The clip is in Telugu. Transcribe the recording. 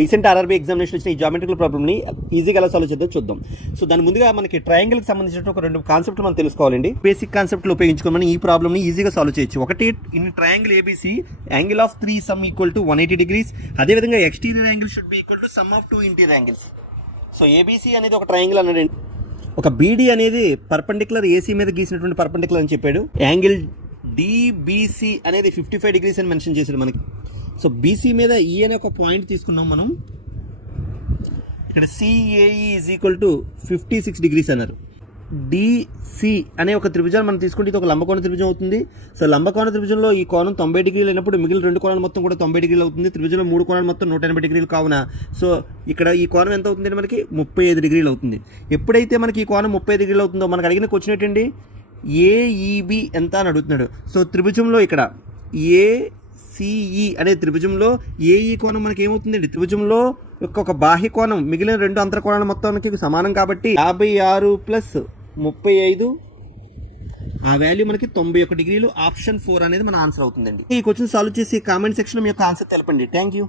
రీసెంట్ ఆర్ఆర్బీ ఎగ్జామినేషన్ వచ్చిన ఈ జామెట్రికల్ ప్రాబ్లమ్ని ఈజీగా ఎలా సాల్వ్ చేద్దాం చూద్దాం. సో దాని ముందుగా మనకి ట్రయాంగిల్కి సంబంధించిన ఒక 2 కాన్సెప్ట్లు మనం తెలుసుకోవాలండి. బేసిక్ కాన్సెప్ట్లు ఉపయోగించుకొని మనం ఈ ప్రాబ్లమ్ని ఈజీగా సాల్వ్ చేయొచ్చు. ఒకటి, in triangle ABC angle of 3 sum equal to 180 degrees. అదేవిధంగా exterior angle should be equal to some of 2 interior angles. So ABC అనేది ఒక ట్రయాంగిల్ అన్నాడండి. ఒక బీడీ అనేది పర్పెండిక్యులర్ ఏసీ మీద గీసినటువంటి పర్పెండిక్యులర్ అని చెప్పాడు. యాంగిల్ డిబిసి అనేది 55 degrees అని మెన్షన్ చేశాడు మనకి. సో బీసీ మీద ఈ అనే ఒక పాయింట్ తీసుకున్నాం మనం. ఇక్కడ CAE is equal to 56 degrees అన్నారు. డిసి అనే ఒక త్రిభుజాన్ని మనం తీసుకుంటే ఇది ఒక లంబకోణ త్రిభుజం అవుతుంది. సో లంబకోణ త్రిభుజంలో ఈ కోణం 90 degrees అయినప్పుడు మిగిలిన 2 కోణాలు మొత్తం కూడా 90 degrees అవుతుంది. త్రిభుజంలో 3 కోణాలు మొత్తం 180 degrees కావున సో ఇక్కడ ఈ కోణం ఎంత అవుతుంది మనకి 35 degrees అవుతుంది. ఎప్పుడైతే మనకి ఈ కోణం 35 degrees అవుతుందో మనకు అడిగిన క్వశ్చన్ ఏంటండి, ఏఈబి ఎంత అని అడుగుతున్నాడు. సో త్రిభుజంలో ఇక్కడ ఏసిఈ అనే త్రిభుజంలో ఏఈ కోణం మనకి ఏమవుతుందండి, త్రిభుజంలో ఒక బాహ్య కోణం మిగిలిన 2 అంతర కోణాల మొత్తానికి సమానం కాబట్టి 56 + 35 ఆ వాల్యూ మనకి 91 degrees. ఆప్షన్ 4 అనేది మన ఆన్సర్ అవుతుందండి. ఈ క్వశ్చన్ సాల్వ్ చేసి కామెంట్ సెక్షన్ మీ యొక్క ఆన్సర్ తెలపండి. Thank you.